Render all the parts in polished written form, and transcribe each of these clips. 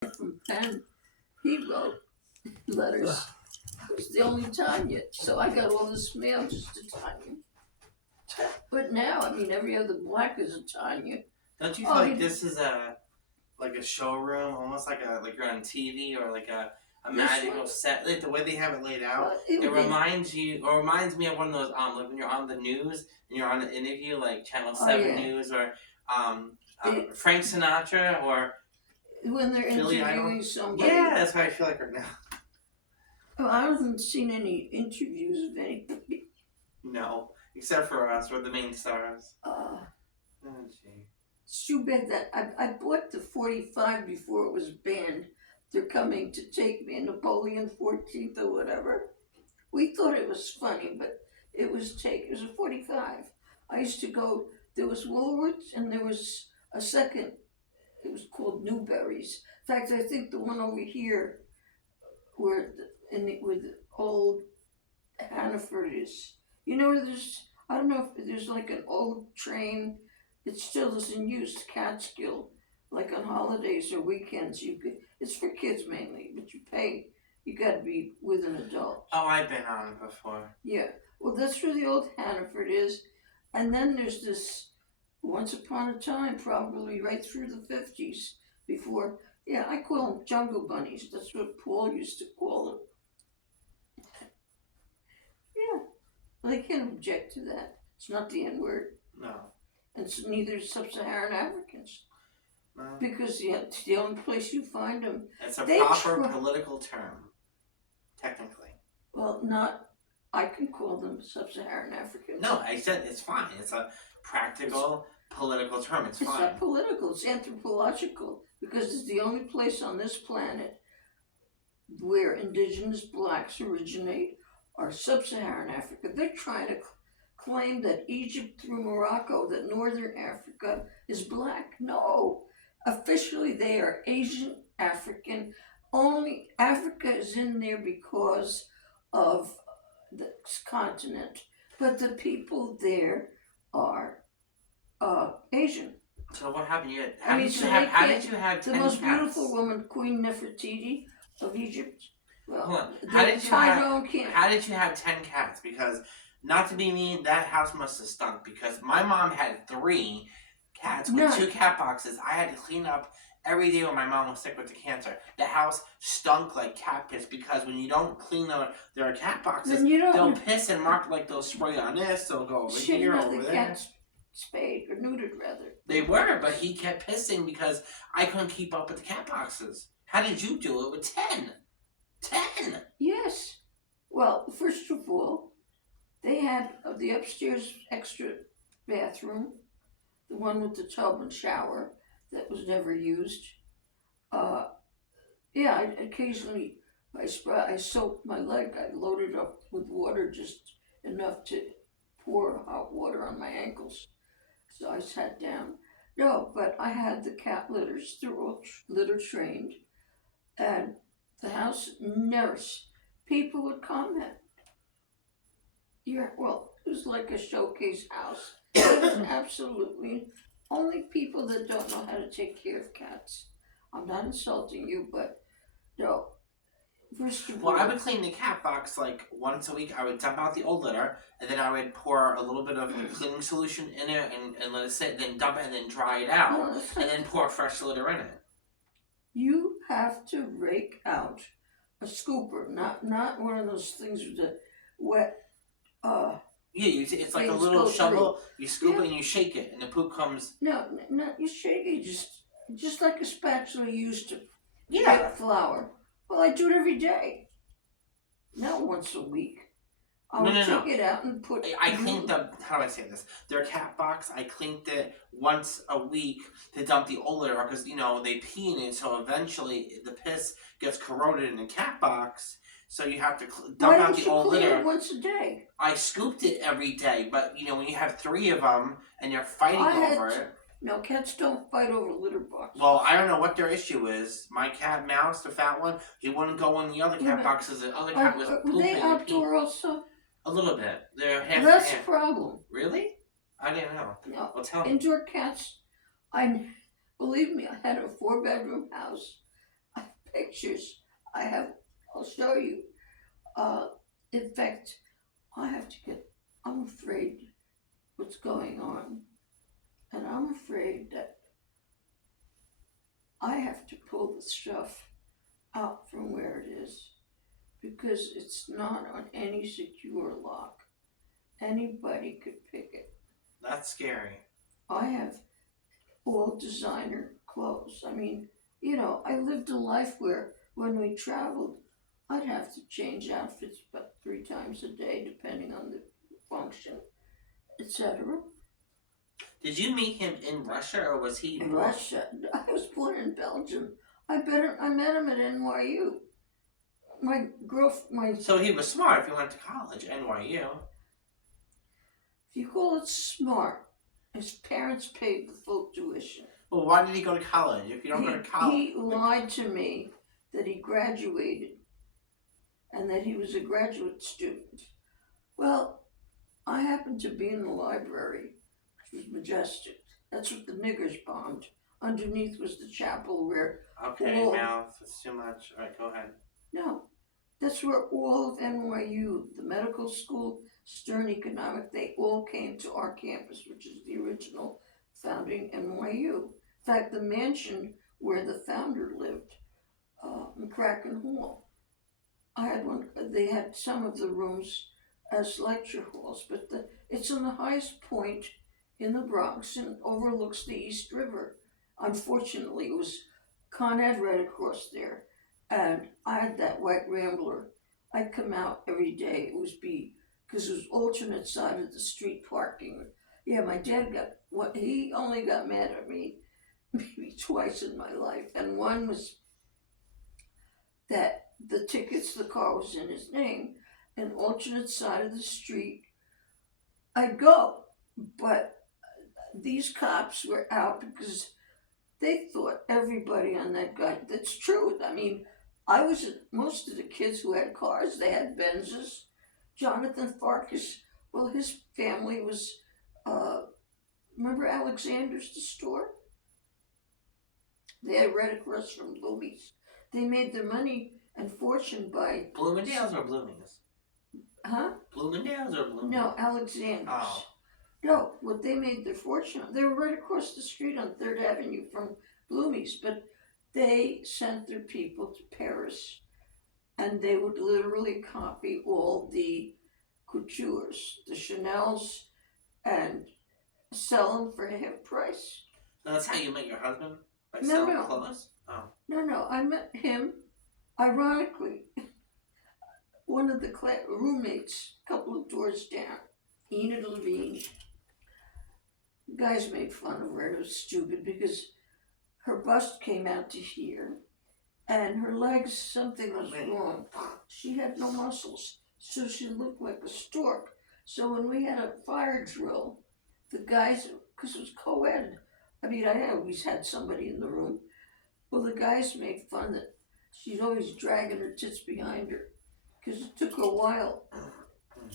from Penn, he wrote letters. It was the only Tanya. So I got all this mail just to Tanya. But now, I mean, every other black is a Tanya. Don't you feel like this is like a showroom, almost like you're on TV or like a magical set? Like the way they have it laid out, it reminds me of one of those like when you're on the news and you're on an interview, like Channel 7 News or Frank Sinatra or when they're interviewing somebody. Yeah, that's how I feel like right now. Well, I haven't seen any interviews of anybody. No, except for us, we're the main stars. Oh, gee. It's too bad that I bought the 45 before it was banned. They're coming to take me, Napoleon 14th or whatever. We thought it was funny, but it was a 45. I used to go, there was Woolworths and there was a second, it was called Newberry's. In fact, I think the one over here where the old Hannaford is. You know, I don't know if there's like an old train that still is in use, Catskill, like on holidays or weekends. It's for kids mainly, but you pay. You got to be with an adult. Oh, I've been on it before. Yeah, well, that's where the old Hannaford is, and then there's this. Once upon a time, probably right through the 50s, before. Yeah, I call them jungle bunnies. That's what Paul used to call them. Yeah, well, they can't object to that. It's not the N-word. No. And it's neither sub-Saharan Africans. No. Because it's the only place you find them. It's a proper political term, technically. Well, I can call them sub-Saharan Africans. No, I said it's fine. It's a practical political term. It's fine. It's not political. It's anthropological. Because it's the only place on this planet where indigenous blacks originate are sub-Saharan Africa. They're trying to claim that Egypt through Morocco, that northern Africa is black. No. Officially, they are Asian African. Only Africa is in there because of the continent. But the people there are Asian. So what happened? How did you have the most beautiful woman, Queen Nefertiti of Egypt? Well, hold on. How did you have 10 cats? Because, not to be mean, that house must have stunk. Because my mom had 3 cats with 2 cat boxes. I had to clean up every day when my mom was sick with the cancer. The house stunk like cat piss because when you don't clean their cat boxes, they'll piss and mark, like they'll spray on this, they'll go over here, over there. Cats spayed or neutered, rather. They were, but he kept pissing because I couldn't keep up with the cat boxes. How did you do it with 10? 10? Yes. Well, first of all, they had the upstairs extra bathroom, the one with the tub and shower that was never used. Occasionally I soaked my leg. I loaded up with water, just enough to pour hot water on my ankles. So I sat down. No, but I had the cat litters. They're all litter trained. And the house nurse, people would comment. It was like a showcase house. It was absolutely only people that don't know how to take care of cats. I'm not insulting you, but no. I would clean the cat box like once a week. I would dump out the old litter, and then I would pour a little bit of cleaning solution in it and let it sit, then dump it and then dry it out, and then pour fresh litter in it. You have to rake out a scooper, not one of those things with the wet. It's like a little shovel. You scoop it and you shake it, and the poop comes. No, you shake it just like a spatula used to get flour. Well, I do it every day. Not once a week. I would take it out and put. I cleaned up. How do I say this? Their cat box. I cleaned it once a week to dump the old litter because they pee in it, so eventually the piss gets corroded in the cat box. So you have to dump out the old litter. Why don't you clean it once a day? I scooped it every day, but when you have 3 of them and you're fighting over it. No, cats don't fight over litter boxes. Well, I don't know what their issue is. My cat Mouse, the fat one, he wouldn't go in the other cat boxes. The other cat was pooping. Were they outdoor also? A little bit. They're half. That's the problem. Really? I didn't know. No. Well, tell me. Indoor cats. Believe me, I had a 4-bedroom house. pictures. I'll show you. In fact, I'm afraid what's going on. And I'm afraid that I have to pull the stuff out from where it is because it's not on any secure lock. Anybody could pick it. That's scary. I have all designer clothes. I mean, I lived a life where when we traveled, I'd have to change outfits about 3 times a day, depending on the function, etc. Did you meet him in Russia or was he in Russia? I was born in Belgium. I met him at NYU. So he was smart if he went to college, NYU. If you call it smart, his parents paid the full tuition. Well, why did he go to college if you don't go to college? He lied to me that he graduated and that he was a graduate student. Well, I happened to be in the library, which was majestic. That's what the niggers bombed. Underneath was the chapel where... Okay, Mel, it's too much. All right, go ahead. No, that's where all of NYU, the medical school, Stern Economic, they all came to our campus, which is the original founding NYU. In fact, the mansion where the founder lived, McCracken Hall, I had one. They had some of the rooms as lecture halls, but it's on the highest point in the Bronx and overlooks the East River. Unfortunately, it was Con Ed right across there, and I had that white Rambler. I'd come out every day. Because it was alternate side of the street parking. Yeah, my dad he only got mad at me maybe twice in my life, and one was that the car was in his name, an alternate side of the street, I'd go. But these cops were out because they thought everybody on that guy, that's true. I mean, most of the kids who had cars, they had Benzes. Jonathan Farkas, well, his family was, remember Alexander's, the store? They had right across from Louis. They made their money and fortune by... Bloomingdale's or Bloomings? Huh? Bloomingdale's or Bloomings? No, Alexander's. Oh. No, what they made their fortune on, they were right across the street on 3rd Avenue from Bloomie's, but they sent their people to Paris, and they would literally copy all the coutures, the Chanel's, and sell them for half price. So that's how you met your husband? By selling clothes? Oh. No, I met him, ironically, one of the roommates, a couple of doors down, Enid Levine. Guys made fun of her, and it was stupid because her bust came out to here, and her legs, something was wrong. She had no muscles, so she looked like a stork. So when we had a fire drill, the guys, because it was co-ed, I mean, I always had somebody in the room. Well, the guys made fun that she's always dragging her tits behind her, because it took her a while.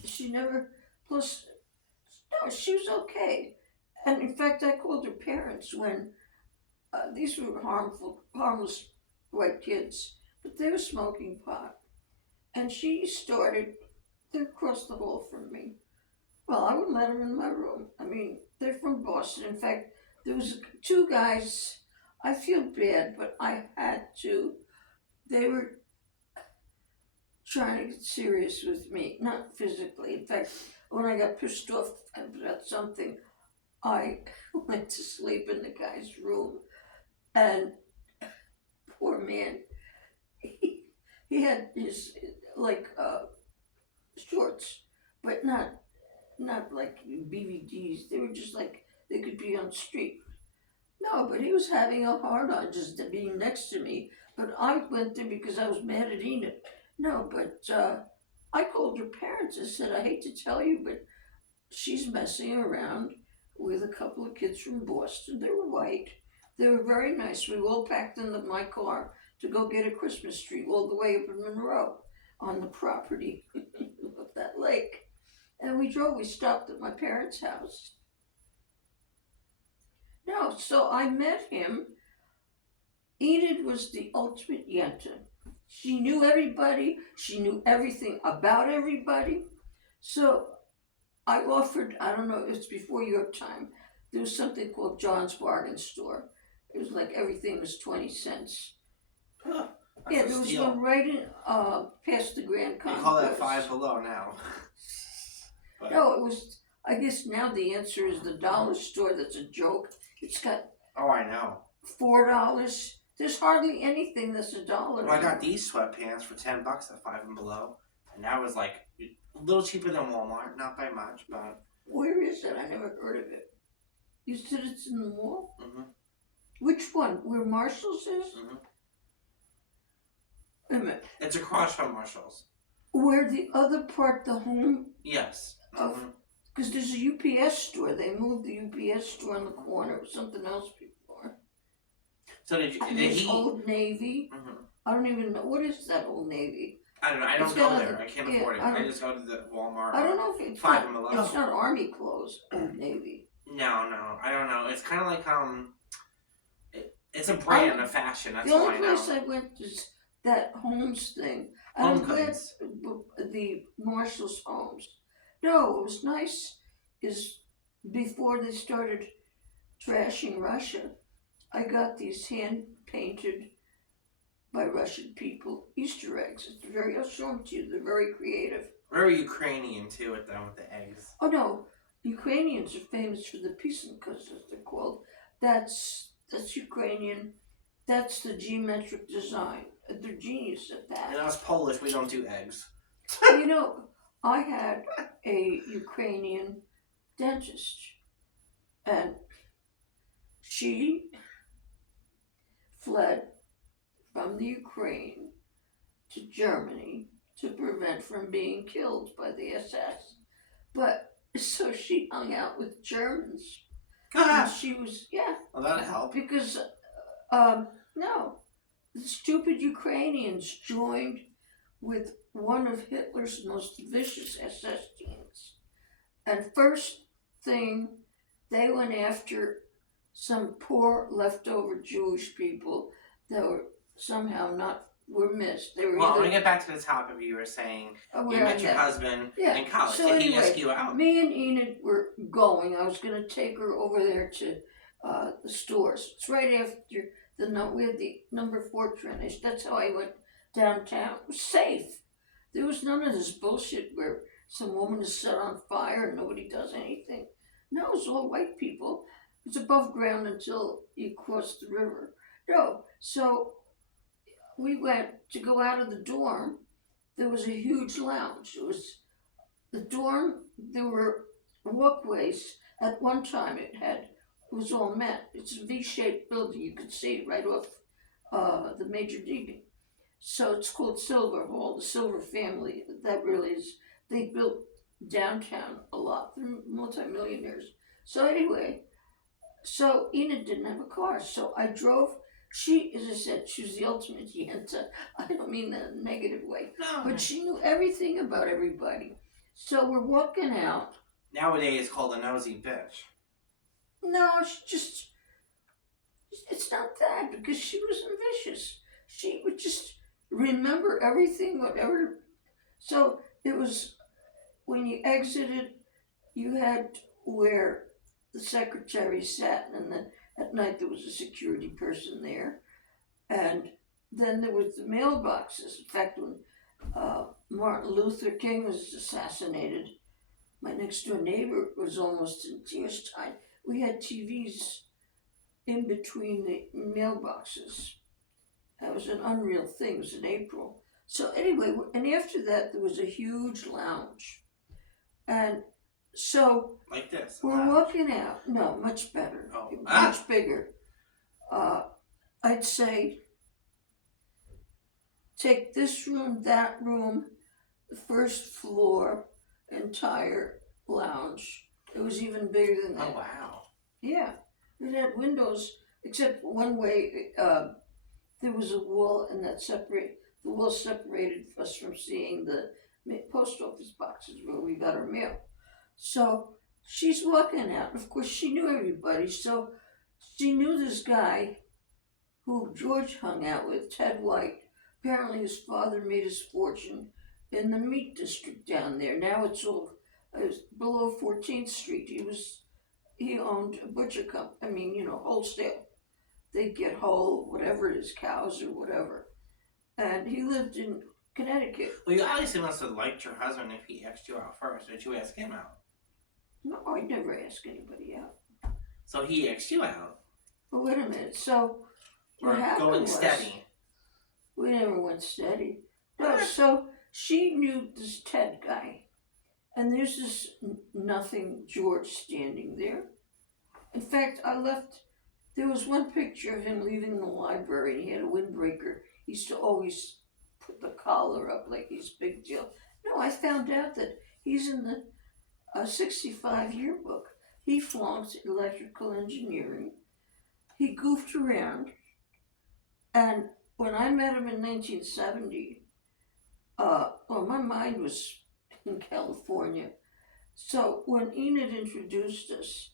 She never, plus, no, she was okay. And in fact, I called her parents when these were harmless white kids, but they were smoking pot. And she started, they're across the hall from me. Well, I wouldn't let them in my room. I mean, they're from Boston. In fact, there was 2 guys, I feel bad, but I had to. They were trying to get serious with me, not physically. In fact, when I got pissed off about something, I went to sleep in the guy's room, and poor man, he had his shorts, but not like BVDs. They were just like they could be on the street. No, but he was having a hard on just being next to me. But I went there because I was mad at Enid. No, but I called her parents and said, I hate to tell you, but she's messing around with a couple of kids from Boston. They were white. They were very nice. We all packed in my car to go get a Christmas tree all the way up in Monroe on the property of that lake. And we stopped at my parents' house. No, so I met him Enid was the ultimate yenta. She knew everybody. She knew everything about everybody. So I offered, I don't know, it's before your time, there was something called John's Bargain Store. It was like everything was 20 cents. Huh, Yeah, there was one right in, past the Grand Concourse. You call that Five Below now. But no, it was, I guess now the answer is the dollar store. That's a joke. It's got Oh, I know. $4. There's hardly anything that's $1. Well, I got these sweatpants for $10 at Five and Below, and that was like a little cheaper than Walmart, not by much, but. Where is it? I never heard of it. You said it's in the mall? Mm-hmm. Which one? Where Marshall's is? Mm-hmm. Wait a minute. It's across from Marshall's. Where the other part, the home? Yes. Of, because there's a UPS store. They moved the UPS store in the corner. It was something else before. So did he? Old Navy. Mm-hmm. I don't even know. What is that Old Navy? I don't know. I don't go there. I can't afford it. I just go to the Walmart. I don't know if it's Five and Below. It's not Army clothes. Old Navy. No, I don't know. It's kind of like it's a brand of fashion. That's all I know. The only place I went is that Homes thing. Home Goods. The Marshall's Homes. No, it was nice. Is before they started trashing Russia, I got these hand painted by Russian people Easter eggs. It's very. I'll show them to you. They're very creative. Very Ukrainian too, with them with the eggs. Oh no, Ukrainians are famous for the pisankas, as they're called. That's Ukrainian. That's the geometric design. They're genius at that. And us Polish, we don't do eggs. You know, I had a Ukrainian dentist, and she fled from the Ukraine to Germany to prevent from being killed by the SS. But so she hung out with Germans. And she was, yeah. Well, that helped. Because, no, the stupid Ukrainians joined with one of Hitler's most vicious SS teams. And first thing, they went after some poor leftover Jewish people that were somehow were missed. They were well, I want to get back to the topic. You were saying you met your husband in college. So Did he ask you out? Me and Enid were going. I was going to take her over there to the stores. It's right after we had the number 4 Trinish. That's how I went downtown. It was safe. There was none of this bullshit where some woman is set on fire and nobody does anything. No, it's all white people. It's above ground until you cross the river. No, so we went to go out of the dorm. There was a huge lounge. It was the dorm. There were walkways. At one time, it was all met. It's a V-shaped building. You could see it right off the Major Deegan. So it's called Silver Hall, the Silver family. That really is. They built downtown a lot. They're multimillionaires. So anyway, so Enid didn't have a car. So I drove. She, as I said, she was the ultimate yenta. I don't mean that in a negative way. No. But she knew everything about everybody. So we're walking out. Nowadays, it's called a nosy bitch. No, it's not that, because she wasn't vicious. She would just remember everything, whatever. So it was, when you exited, you had where the secretary sat, and then at night there was a security person there. And then there was the mailboxes. In fact, when Martin Luther King was assassinated, my next door neighbor was almost in tears. We had TVs in between the mailboxes. That was an unreal thing. It was in April. So anyway, and after that, there was a huge lounge. And so like this. We're walking out. No, much better. Oh. Much bigger. I'd say take this room, that room, the first floor, entire lounge. It was even bigger than that. Oh, wow. Yeah. It had windows, except one way, there was a wall, and the wall separated us from seeing the post office boxes where we got our mail. So she's walking out. Of course, she knew everybody. So she knew this guy who George hung out with, Ted White. Apparently, his father made his fortune in the meat district down there. Now it's all below 14th Street. He owned a butcher company. I mean, wholesale. They get whole, whatever it is, cows or whatever. And he lived in Connecticut. Well, you obviously must have liked your husband if he asked you out first. Did you ask him out? No, I never ask anybody out. So he asked you out. But wait a minute. So what Or happened going was, steady. we never went steady. No, so she knew this Ted guy. And there's this nothing George standing there. In fact, there was one picture of him leaving the library. He had a windbreaker. He used to always put the collar up like he's a big deal. No, I found out that he's in the 65 yearbook. He flunked electrical engineering. He goofed around. And when I met him in 1970, my mind was in California. So when Enid introduced us,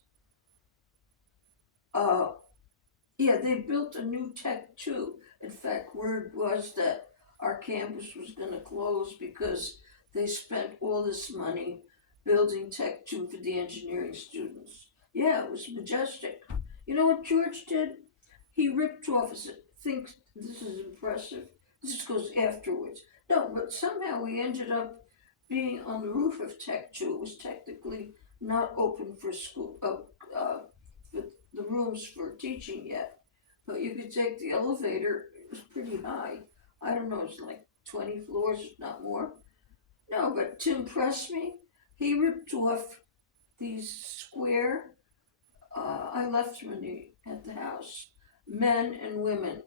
they built a new Tech 2. In fact, word was that our campus was going to close because they spent all this money building Tech 2 for the engineering students. Yeah, it was majestic. You know what George did? He ripped off, think this is impressive. This goes afterwards. No, but somehow we ended up being on the roof of Tech 2. It was technically not open for school, for the rooms for teaching yet. But you could take the elevator. It was pretty high. I don't know, it's like 20 floors, if not more. No, but to impress me, he ripped off these square, I left them at the house, men and women,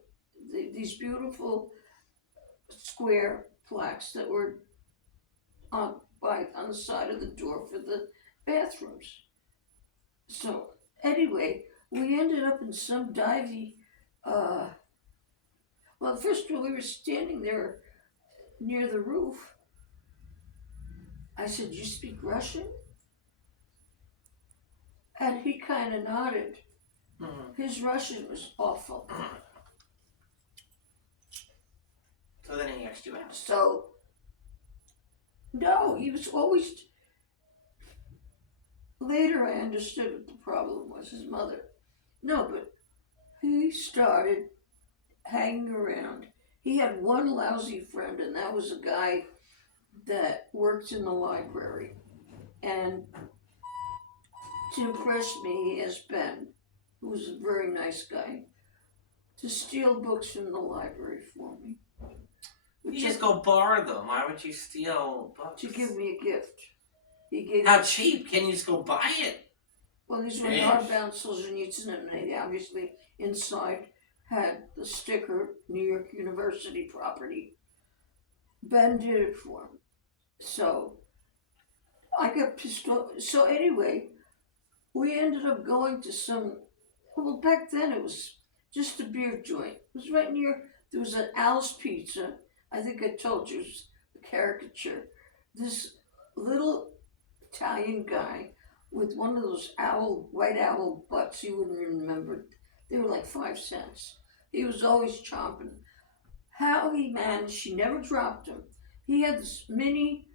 these beautiful square plaques that were on the side of the door for the bathrooms. So anyway, we ended up in some divey, first of all, we were standing there near the roof. I said, "You speak Russian?" And he kind of nodded. Mm-hmm. His Russian was awful. So then he asked you out. So, no, he was always... Later I understood what the problem was, his mother. No, but he started hanging around. He had one lousy friend, and that was a guy that worked in the library. And to impress me, he asked Ben, who was a very nice guy, to steal books from the library for me. You just go borrow them. Why would you steal books? To give me a gift. He gave How cheap? Can you just go buy it? Well, these were hardbound Solzhenitsyn, and they obviously inside had the sticker, New York University property. Ben did it for him. So I got pissed off. So anyway, we ended up going to back then it was just a beer joint. It was right near, there was an Al's Pizza. I think I told you, it was a caricature. This little Italian guy with one of those white owl butts, you wouldn't remember. They were like 5 cents. He was always chomping. How he managed, she never dropped him. He had this mini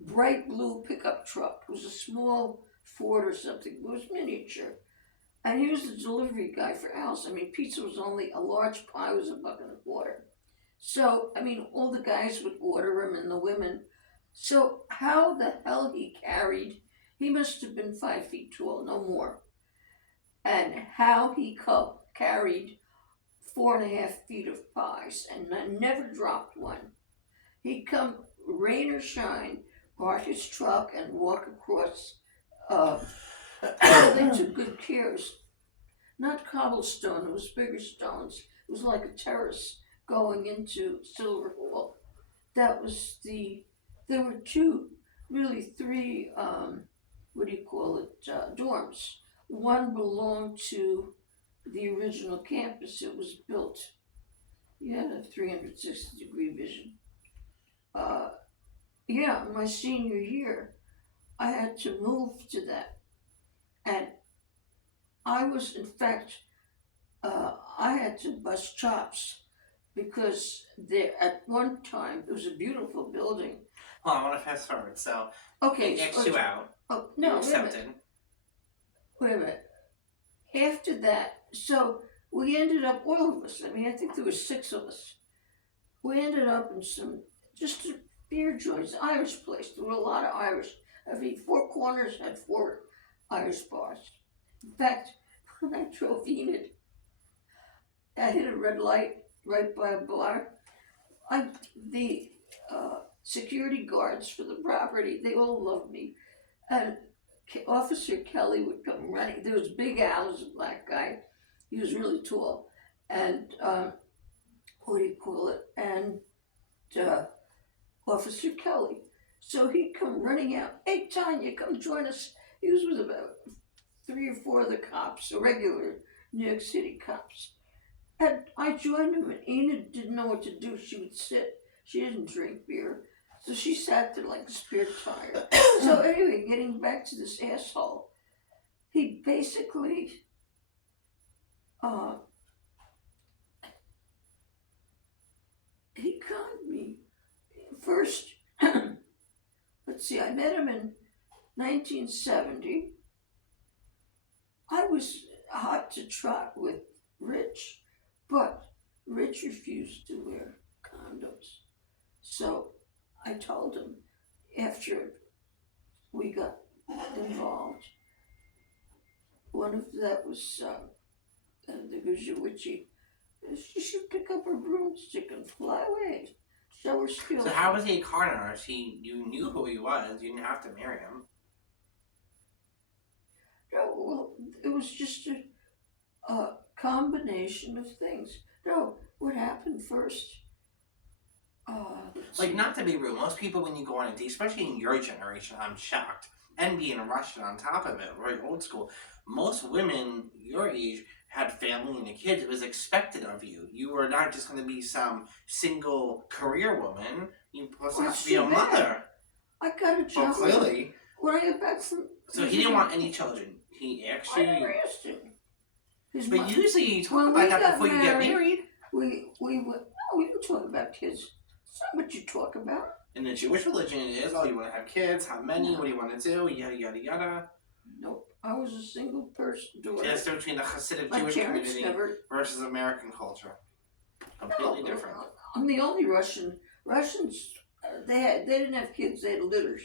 bright blue pickup truck. It was a small Ford or something. It was miniature. And he was the delivery guy for Al's. I mean, pizza was only a large pie, was $1.25. So, I mean, all the guys would order him and the women. So how the hell he carried, he must have been 5 feet tall, no more. And how he carried 4.5 feet of pies and never dropped one. He'd come rain or shine, park his truck and walk across. They took good care. Not cobblestone, it was bigger stones. It was like a terrace going into Silver Hall. There were three, dorms. One belonged to the original campus. It was built. You had a 360-degree vision. My senior year, I had to move to that. And I was, in fact, I had to bust chops because there at one time it was a beautiful building. Well, I want to fast forward. So Okay, they X'd you out. oh You no, accepted. wait a minute. After that, so we ended up, all of us. I mean, I think there were 6 of us. We ended up in some just a beer joints, Irish place. There were a lot of Irish. I mean, 4 corners had 4 Irish bars. In fact, when I drove Enid, I hit a red light right by a bar. The security guards for the property, they all loved me. And Officer Kelly would come running. There was Big Al, was a black guy. He was really tall. And, what do you call it? And Officer Kelly. So he'd come running out. Hey, Tanya, come join us. He was with about 3 or 4 of the cops, the regular New York City cops. And I joined him, and Enid didn't know what to do. She would sit. She didn't drink beer. So she sat there like a spare tire. So anyway, getting back to this asshole, he basically, he conned me. First, let's see, I met him in 1970. I was hot to trot with Rich, but Rich refused to wear condoms. So I told him after we got involved, one of that was the Gujawichi. She should pick up her broomstick and fly away. Show her skills. So how was he a con artist? You knew who he was. You didn't have to marry him. No, well, it was just a combination of things. No, what happened first? Like, not to be rude, most people when you go on a date, especially in your generation, I'm shocked, and being Russian on top of it, very old school, most women your age had family and kids. It was expected of you. You were not just going to be some single career woman. You were supposed to be a mother. I got a job. Well, clearly. When I got back from... So he didn't want any children. He actually... I never asked him. But usually you talk about that before you get married. We didn't talk about kids. It's not what you talk about. In the Jewish religion it is, you want to have kids, how many, what do you want to do, yada yada yada. Nope. I was a single person doing it. It's between the Hasidic Jewish community versus American culture. Completely different. I'm the only Russian. Russians, they didn't have kids, they had litters.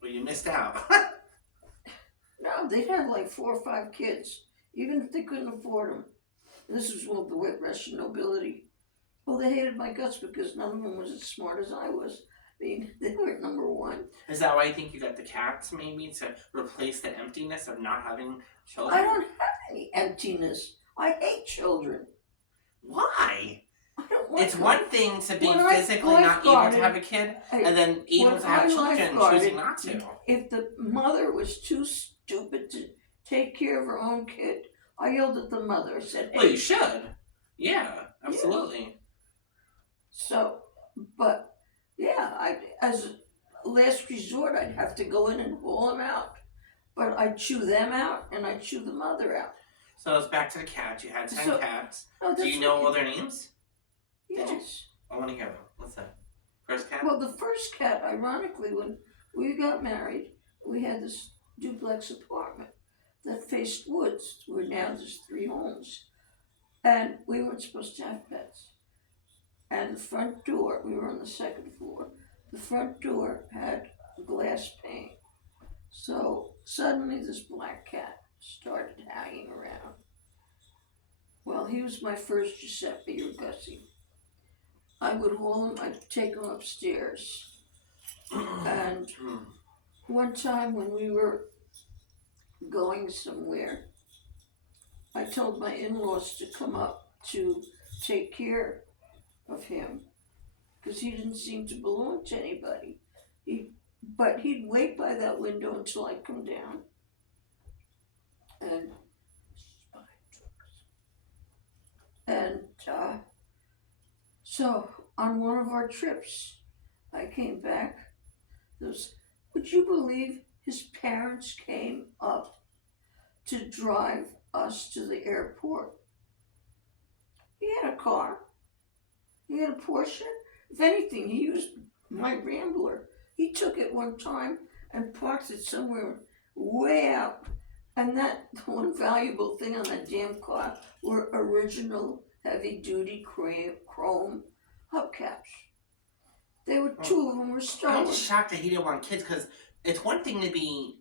Well, you missed out. No, they'd have like 4 or 5 kids, even if they couldn't afford them. This was all the Russian nobility. Well, they hated my guts because none of them was as smart as I was. I mean, they weren't number 1. Is that why you think you got the cats, maybe, to replace the emptiness of not having children? I don't have any emptiness. I hate children. Why? I don't want It's one thing to be physically not able to have a kid, and then able to have children choosing not to. If the mother was too stupid to take care of her own kid, I yelled at the mother. I said, hey. Well, you should. Yeah, absolutely. Yeah. So, but, yeah, as a last resort, I'd have to go in and haul them out. But I'd chew them out, and I'd chew the mother out. So it's back to the cats. You had 10 cats. Oh, do you know all their names? Yes. I want to hear them. What's that? First cat? Well, the first cat, ironically, when we got married, we had this duplex apartment that faced woods, where now there's 3 homes. And we weren't supposed to have pets. And the front door, we were on the 2nd floor, the front door had a glass pane. So suddenly this black cat started hanging around. Well, he was my first Giuseppe or Gussie. I would haul him, I'd take him upstairs. And one time when we were going somewhere, I told my in-laws to come up to take care of him, because he didn't seem to belong to anybody. But he'd wait by that window until I'd come down. And so on one of our trips, I came back. Would you believe his parents came up to drive us to the airport He had a car. He had a Porsche. If anything, he used my Rambler. He took it one time and parked it somewhere way out. And that one valuable thing on that damn car were original heavy-duty chrome hubcaps. They were, two of them were stolen. I'm just shocked that he didn't want kids, because it's one thing to be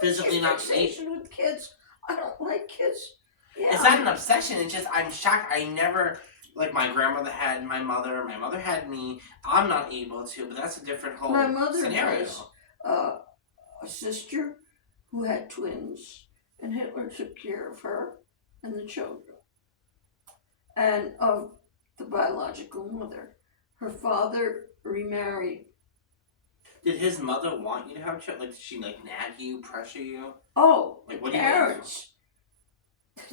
physically not safe. With kids, I don't like kids. Yeah. It's not an obsession. It's just I'm shocked. I never, like, my grandmother had my mother had me. I'm not able to, but that's a different whole my mother scenario. has a sister who had twins, and Hitler took care of her and the children, and of the biological mother. Her father remarried. Did his mother want you to have children? Like, did she, like, nag you, pressure you? Oh, like, the parents.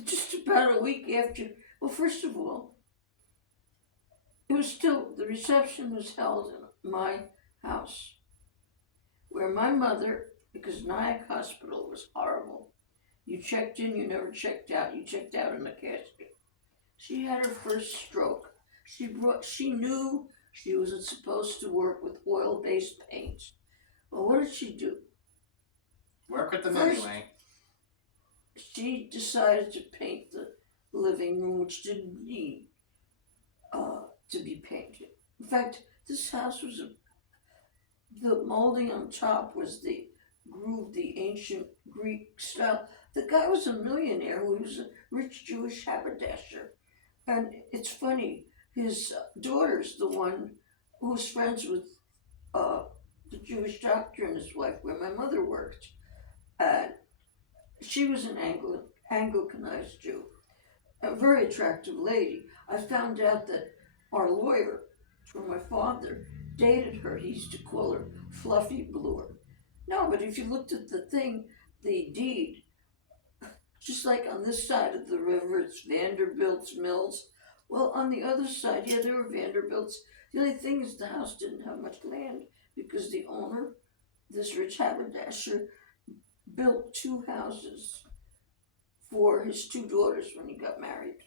Just about a week after. Well, first of all, it was still, the reception was held in my house, where my mother, because Nyack Hospital was horrible. You checked in, you never checked out. You checked out in the casket. She had her first stroke. She knew she wasn't supposed to work with oil-based paints. Well, what did she do? Work with them First, anyway. She decided to paint the living room, which didn't need to be painted. In fact, this house was the molding on top was the groove, the ancient Greek style. The guy was a millionaire who was a rich Jewish haberdasher. And it's funny, his daughter's the one who was friends with the Jewish doctor and his wife, where my mother worked. She was an Anglicanized Jew, a very attractive lady. I found out that our lawyer for my father dated her. He used to call her Fluffy Bloor. No, but if you looked at the thing, the deed, just like on this side of the river, it's Vanderbilt's Mills. Well, on the other side, yeah, there were Vanderbilt's. The only thing is the house didn't have much land because the owner, this rich haberdasher, built 2 houses for his 2 daughters when he got married.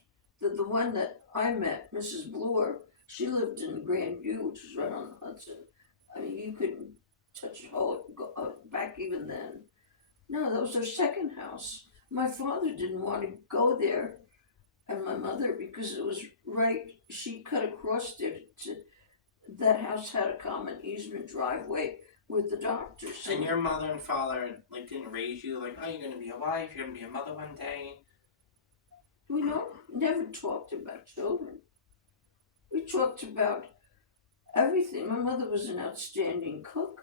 The one that I met, Mrs. Bloor, she lived in Grandview, which is right on the Hudson. I mean, you couldn't touch it all back even then. No, that was her second house. My father didn't want to go there, and my mother, because it was right, she cut across there that house had a common easement driveway with the doctor. So, and your mother and father, like, didn't raise you, like, oh, you're going to be a wife, you're going to be a mother one day? We never talked about children. We talked about everything. My mother was an outstanding cook.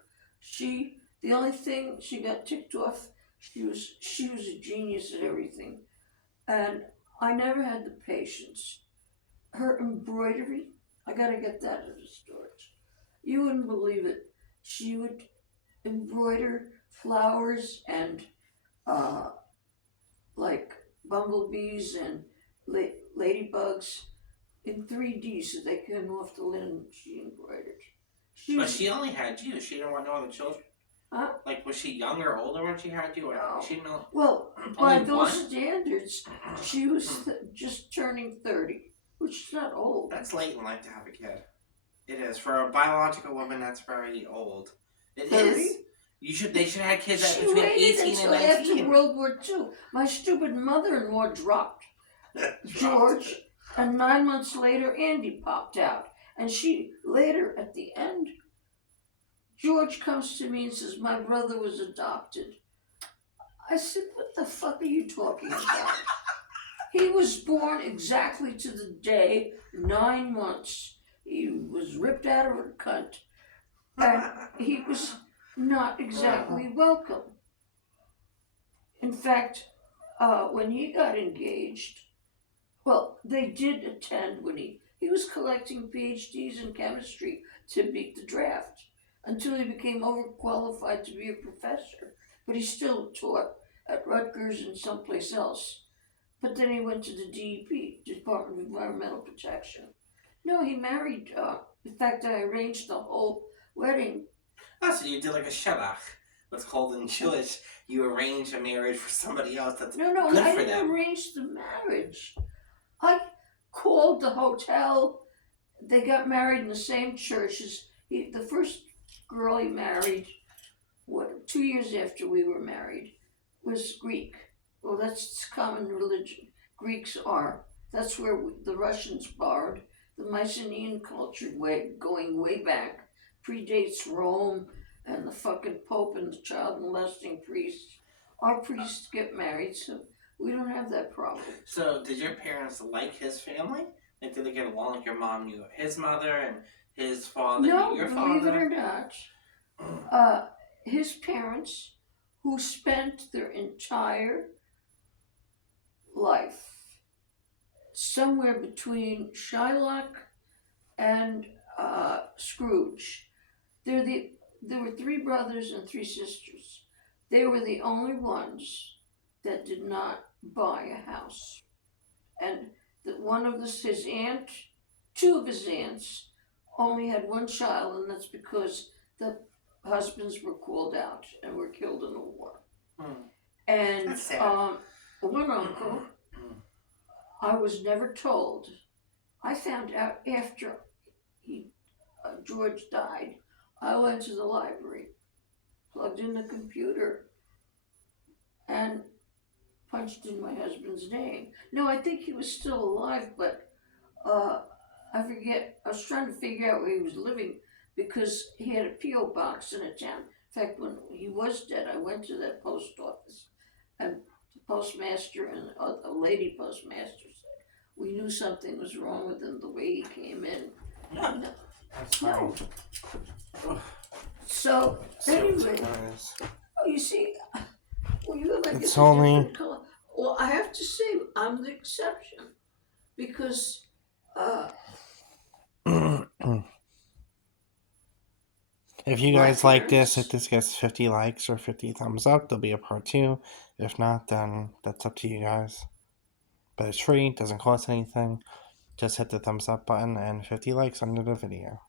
The only thing she got ticked off, she was a genius at everything. And I never had the patience. Her embroidery, I gotta get that out of storage. You wouldn't believe it. She would embroider flowers and like bumblebees and ladybugs in 3D, so they came off the linen she embroidered. But she only had you. She didn't want no other children. Huh? Like, was she younger or older when she had you? Or No. she know? Well, by those one? standards, she was just turning 30, which is not old. That's late in life to have a kid. It is. For a biological woman, that's very old. It 30? is. They should have had kids at She between waited 18 until and 19. after World War II. My stupid mother-in-law dropped George, and 9 months later, Andy popped out. And she, later, at the end, George comes to me and says, my brother was adopted. I said, what the fuck are you talking about? He was born exactly to the day, 9 months. He was ripped out of her cunt. And he was not exactly welcome. In fact, when he got engaged, well, they did attend when he was collecting PhDs in chemistry to beat the draft until he became overqualified to be a professor. But he still taught at Rutgers and someplace else. But then he went to the DEP, Department of Environmental Protection. No, he married, in fact, I arranged the whole wedding. Oh, so you did like a shevach. What's called in Jewish, you arrange a marriage for somebody else. That's No, good I for didn't them. arrange the marriage. I called the hotel. They got married in the same church as the first girl he married. 2 years after we were married, was Greek. Well, that's common religion. Greeks are. That's where the Russians borrowed. The Mycenaean culture, going way back, predates Rome and the fucking Pope and the child molesting priests. Our priests get married, so we don't have that problem. So, did your parents like his family? Like, did they get along? Like, your mom knew his mother and his father knew your father? No, believe it or not. His parents, who spent their entire life somewhere between Shylock and Scrooge. There were 3 brothers and 3 sisters. They were the only ones that did not buy a house. And his aunt, 2 of his aunts, only had 1 child, and that's because the husbands were called out and were killed in the war. And That's sad. one uncle, I was never told. I found out after George died. I went to the library, plugged in the computer, and punched in my husband's name. No, I think he was still alive, but I forget. I was trying to figure out where he was living because he had a P.O. box in a town. In fact, when he was dead, I went to that post office, and the postmaster and a lady postmaster said, we knew something was wrong with him the way he came in. That's fine. So, anyway, you see, well, you have like It's a only- different color. Well, I have to say, I'm the exception because If you My guys like this, parents- if this gets 50 likes or 50 thumbs up, there'll be a part 2. If not, then that's up to you guys. But it's free, doesn't cost anything. Just hit the thumbs up button and 50 likes under the video.